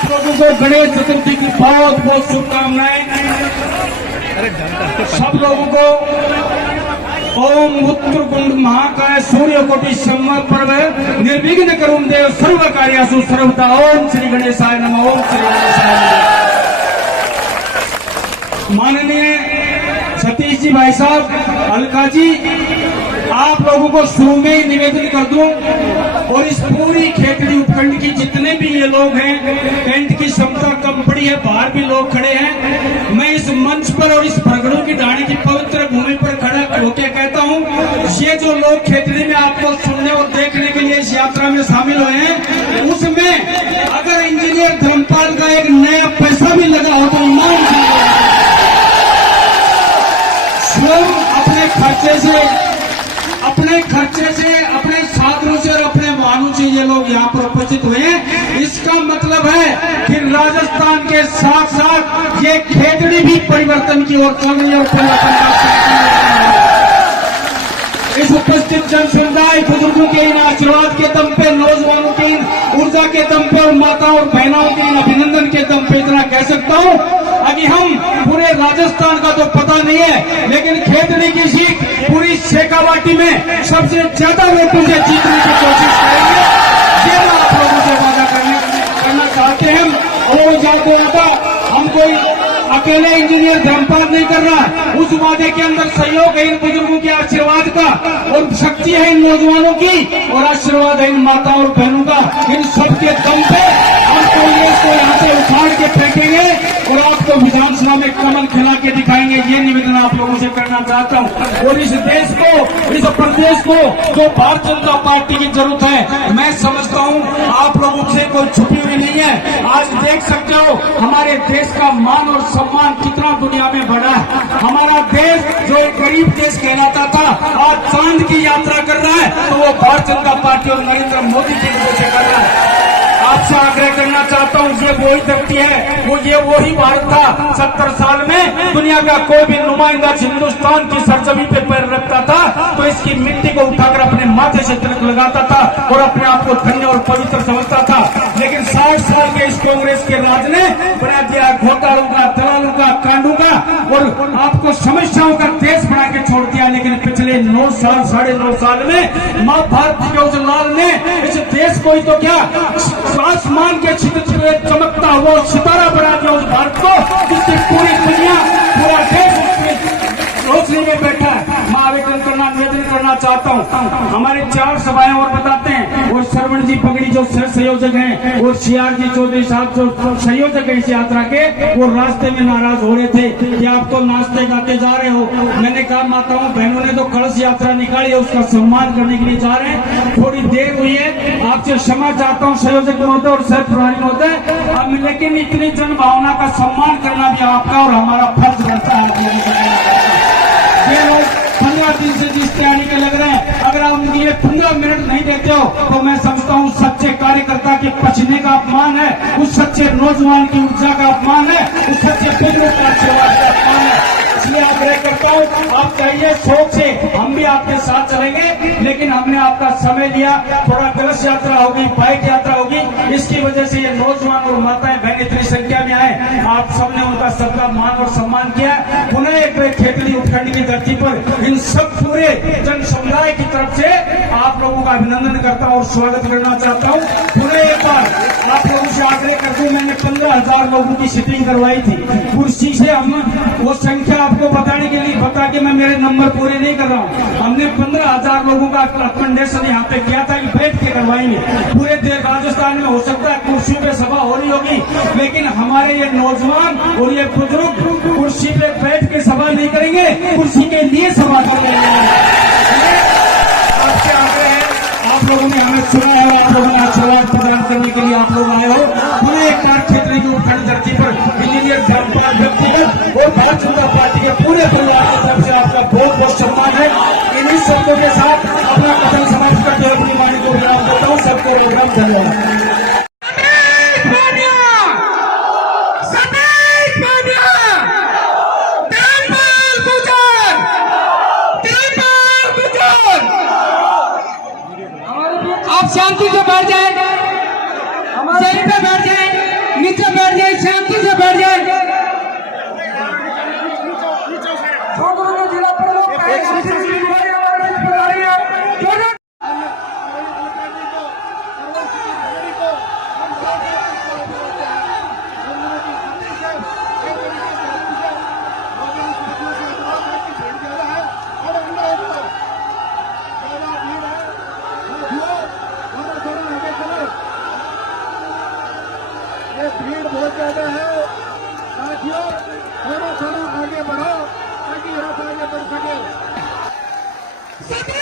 आप लोगों को गणेश चतुर्थी की बहुत बहुत शुभकामनाएं। सब लोगों को ओम उत्तरकुंड महाकाय सूर्यकोटि समप्रभ निर्विघ्न करुण देव सर्व कार्यासु सर्वदा। ओम श्री गणेशाय नमः। ओम श्री गणेशाय नमः। माननीय सतीश जी भाई साहब, अलका जी, आप लोगों को शुरू में ही निवेदन कर दूं और इस पूरी खेतड़ी उपखंड की जितने भी ये लोग हैं, टेंट की क्षमता कम पड़ी है, बाहर भी लोग खड़े हैं, मैं इस मंच पर और इस परगड़ों की ढाणी की पवित्र भूमि पर खड़ा होकर कहता हूं, ये जो लोग खेतड़ी में आपको सुनने और देखने के लिए इस यात्रा में शामिल हुए हैं, उसमें अगर इंजीनियर धर्मपाल का एक नया पैसा भी लगा हो तो ईमान स्वयं अपने खर्चे से अपने साधनों से और अपने वाहनों से ये लोग यहाँ पर उपस्थित हुए हैं। इसका मतलब है कि राजस्थान के साथ साथ ये खेतड़ी भी परिवर्तन की ओर चल रही है और परिवर्तन का इस उपस्थित जन समुदाय बुजुर्गों के इन आशीर्वाद के दम पे, नौजवानों की इन ऊर्जा के दम पे और माताओं और बहनों के इन अभिनंदन के दम पे इतना कह सकता हूं। अभी हम पूरे राजस्थान का तो पता नहीं है, लेकिन खेतड़ी की सीट पूरी शेखावाटी में सबसे ज्यादा वोटों से जीतने की कोशिश करेंगे। ये आप लोगों से वादा करना चाहते हैं। और जाते होता हम कोई अकेले इंजीनियर धर्मपाल नहीं कर रहा, उस वादे के अंदर सहयोग है इन बुजुर्गों के आशीर्वाद का और शक्ति है इन नौजवानों की और आशीर्वाद है इन माताओं और बहनों का। इन सबके दम पे हमको इसको यहाँ से उखाड़ के फेंकेंगे और आपको विधानसभा में कमल खिला के दिखाएंगे। ये निवेदन आप लोगों से करना चाहता हूँ। और इस देश को, इस प्रदेश को जो भारतीय जनता पार्टी की जरूरत है, मैं समझता हूँ आप लोगों से कोई छुपी हुई नहीं है। आज देख सकते हो हमारे देश का मान और सम्मान कितना दुनिया में बढ़ा है। हमारा देश जो एक गरीब देश कहलाता था आज चांद की यात्रा कर रहा है, तो वो भारतीय जनता पार्टी और नरेंद्र मोदी की वजह से कर रहा है। आपसे आग्रह करना चाहता हूँ, ये वही धरती है, वही भारत था। 70 साल में दुनिया का कोई भी नुमाइंदा हिंदुस्तान की सरजमी पे पैर रखता था तो इसकी मिट्टी को उठाकर अपने माथे से तिलक लगाता था और अपने आप को धन्य और पवित्र समझता था। लेकिन 60 साल के इस कांग्रेस के राज ने बना दिया घोटालों का, दलालों का, कांडों का और आपको समस्याओं का देश बना के छोड़ दिया। लेकिन पिछले 9 साल, 9.5 साल में माँ भारती के उस लाल ने इस देश को ही तो क्या आसमान के छिद्र चमकता हुआ सितारा बना दिया उस भारत को, जिससे पूरी दुनिया, पूरा देश रोशनी में बैठा है। मैं निवेदन करना चाहता हूँ, हमारे 4 सभाएं और बताते हैं। और श्रवण जी पगड़ी जो संयोजक हैं और सीआर जी चौधरी साहब जो संयोजक है इस यात्रा के, वो रास्ते में नाराज हो रहे थे कि आप तो नाचते गाते जा रहे हो। मैंने कहा माताओं बहनों ने तो कलश यात्रा निकाली है, उसका सम्मान करने के लिए जा रहे हैं। थोड़ी देर हुई है, आपसे क्षमा चाहता हूँ संयोजक महोदय और सह प्रभारी महोदय। अब लेकिन इतनी जन भावना का सम्मान करना भी आपका और हमारा फर्ज बनता है। ये लोग 15 दिन से जिस तैयारी के लग रहे हैं, अगर आप उनके लिए 15 मिनट नहीं देते हो तो मैं समझता हूँ सच्चे कार्यकर्ता के पसीने का अपमान है, उस सच्चे नौजवान की ऊर्जा का अपमान है, उस सच्चे बुजुर्ग का आशीर्वाद का अपमान है। इसलिए आग्रह करता हूँ, आप चाहिए शौक से हम भी आपके साथ चलेंगे, लेकिन हमने आपका समय लिया, थोड़ा कलश यात्रा होगी, बाइक यात्रा होगी, इसकी वजह से ये नौजवान और माताएं बहन इतनी संख्या में आए। आप सबने उनका सबका मान और सम्मान किया। पुनः एक बार खेतड़ी उपखंड की धरती पर इन सब पूरे जन समुदाय की तरफ से आप लोगों का अभिनंदन करता हूँ और स्वागत करना चाहता हूँ। पुनः एक बार आप लोगों से आग्रह कर दूं, मैंने 15,000 लोगों की सीटिंग करवाई थी कुर्सी से। हम वो संख्या आपको बताने के लिए बता के मैं मेरे नंबर पूरे नहीं कर रहा हूँ। हमने 15,000 लोगों का रिकमेंडेशन यहाँ पे किया था कि बैठ के करवाएंगे। पूरे राजस्थान में हो सकता है कुर्सियों पे सभा हो रही होगी, लेकिन हमारे ये नौजवान और ये बुजुर्ग कुर्सी पे बैठ के सभा नहीं करेंगे, कुर्सी के लिए सभा करेंगे। आपसे आग्रह है, आप लोगों ने हमें सुना है, आप लोगों ने आशीर्वाद प्रदान करने के लिए आप लोग आए हो। पूरे एक खेतड़ी की उपखंड धरती पर इंजीनियर धर्मपाल व्यक्तिगत और भारतीय जनता पार्टी के पूरे परिवार की तरफ से आपका बहुत बहुत सम्मान है। इन्हीं शब्दों के साथ अपना कथन समाप्त करते हुए अपनी वाणी को विराम देता हूँ। सबको बहुत धन्यवाद। शांति से बैठ जाए, यहीं पे बैठ जाए। शांति से बैठ जाए। जिला भीड़ बहुत ज्यादा है साथियों, थोड़ा आगे बढ़ो ताकि यहाँ से आगे बढ़ सके।